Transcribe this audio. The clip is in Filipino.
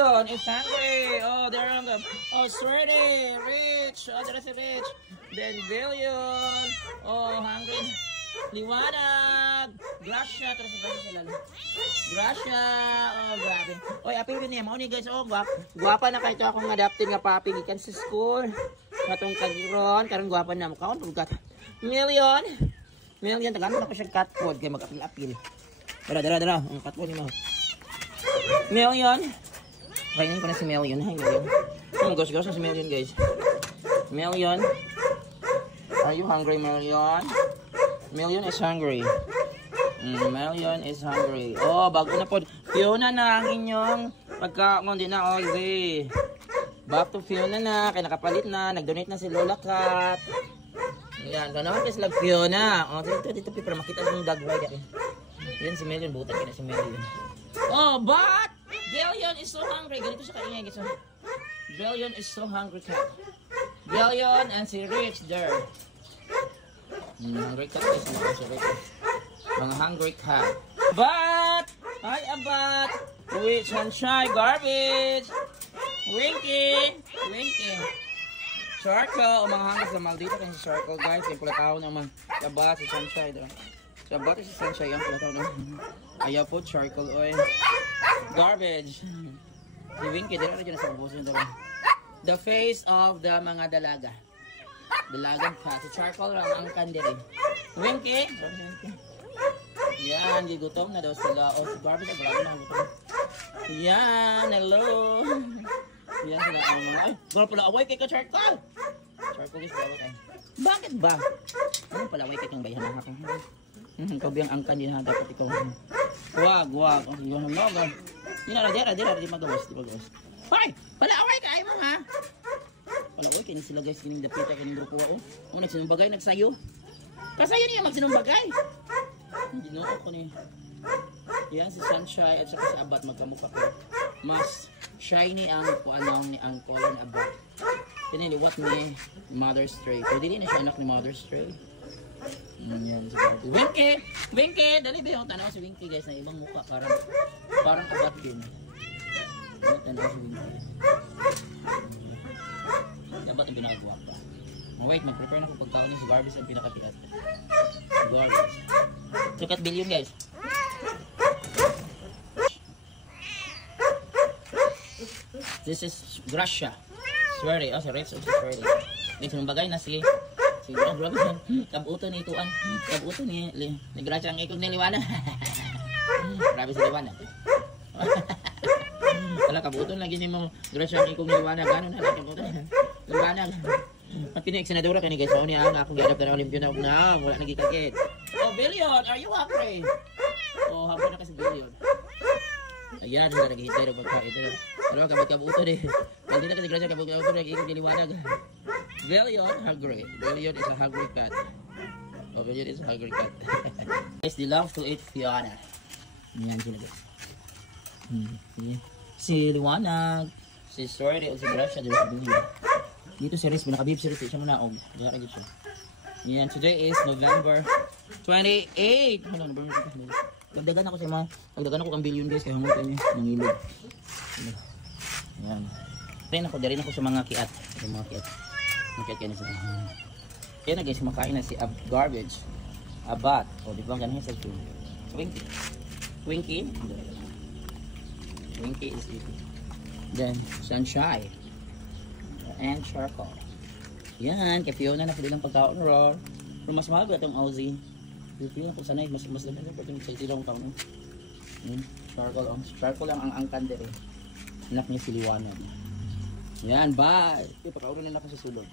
Billion is hungry. Oh, they're on the. Oh, Sturdy, Rich. Oh, there's a Rich. Then Billion. Oh, hungry. Liwanag. Gracia. Terus Gracia sa lalo. Gracia. Oh, grabe. Oy, apil din niya. Mauni guys. Oh, guwapa na kahit akong adapted nga papi. Gikan sa school. Katong kagiron. Karon guwapa na. Mukhaon. Bugat. Million. Tagaan ako siya cat food. Kaya mag-apil-apil. Dara. Ang cat food ni mo. Million. Kainin ko na si Million. Hi, Million. Gosh na si Million, guys. Million. Are you hungry, Million? Million is hungry. Million is hungry. Oh, bago na po. Fiona na ang inyong pagkaon din na. Oh, back to Fiona na. Kaya nakapalit na. Nag-donate na si Lola Cat. Ayan. Ganawan kasi lang Fiona. Oh, dito para makita yung dog ride. Yan si Million. Butan ka na si Million. Oh, but Billion is so hungry. Ganito siya kaingay. So, Billion is so hungry cat. Billion and si Rich there. Hungry cat is si Rich. Mga hungry cat. But! Hi, Abat! Wait, sunshine, garbage! Winky! Circle! O mga hanggas na maldito kasi si Circle, guys. Yung pula tao naman. Si Abat, si sunshine. Si Abat si sunshine. Yung pula tao naman. Ayaw po, charcoal oil. Garbage. Si Winky, dito na dyan sa ubusin ito. The face of the mga dalaga. Dalagang cat. Si charcoal lang ang kandiri. Winky. Yan, gigutom na daw sila. O, si garbage, grabe na gutom. Yan, hello. Yan sila ang mga. Ay, gano'n pala away kay ka charcoal. Charcoal is away kay. Bakit ba? Ano pala away kay kang bayan na ako? Ikaw biyang angkan din ha, dapat ikaw. Wag. Ang sigaw ng logo. Di magawas. Hoy! Palaaway ka, ay mo ha? Palaaway kayo sila guys, kining dapita, kining grupo ako. Kung nagsinumbagay, nagsayo. Kasayo niya magsinumbagay. Ginoo ko ni. Yan si Sunshine at saka si Abat magkamukha ko. Mas shiny ang kuanong ni ang color ni Abat. Piniliwat ni Mother Stray. Pwede din na siya anak ni Mother Stray. Yan si Winky! Dali ba yung tanaw si Winky guys na ibang mukha parang Abat din. Tanaw si Winky. Abat yung binagawa pa. Wait, mag-prepare na ko pagkaon ni si Garbage ang pinakatiat. Garbage. Look at Billion guys. This is Gracia. Swery. Oh, si Rex. Oh, si Swery. Next, bagay na si grabe yan. Kabuto ni Tuan. Kabuto ni Gracia ang ikog ni Liwanag. Grabe si Liwanag. Wala, kabuto lagi ni mo Gracia ang ikog ni Liwanag. Ano na lang kabuto? Liwanag. At pina-exenadora ka ni guys. Ako niya, akong gadap na Olympio na wala nagikagit. Oh, Billion! Are you hungry? Oh, hungry na kasi Billion. Ayan, sila naghihintay na pagkain. Pero kabuto din. Hindi na kasi Gracia kabuto nag-ikog ni Liwanag. Billion hungry. Billion is a hungry cat. Oh, Billion is a hungry cat. Guys, they love to eat Fiona. Yan sila guys. Si Liwanag, si Swery, o si Gracia, dito si Billion. Dito si Riz, pinaka-beef si Riz, siya muna og. Dito siya. Yan, today is November 28. Hold on, dagdagan ako sa mga, dagdagan ako ang Billion guys, kaya hungot niya, nangilog. Yan. Rin ako sa mga kiat. Yung mga kiat. Kaya na sila. Kaya na guys, makain na si Garbage. Abat. O, di ba ganyan sa ito? Winky is eating. Then, Sunshine. And Charcoal. Yan, kay Fiona na pwede lang pagkaon raw. Pero mas mahal ba itong Aussie? Fiona ko sanay, mas laman ito pwede sa ilang taon. Charcoal lang ang angkan din. Anak niya si Liwanag. Yan, bye! Ipakaulo na ako sa sulod.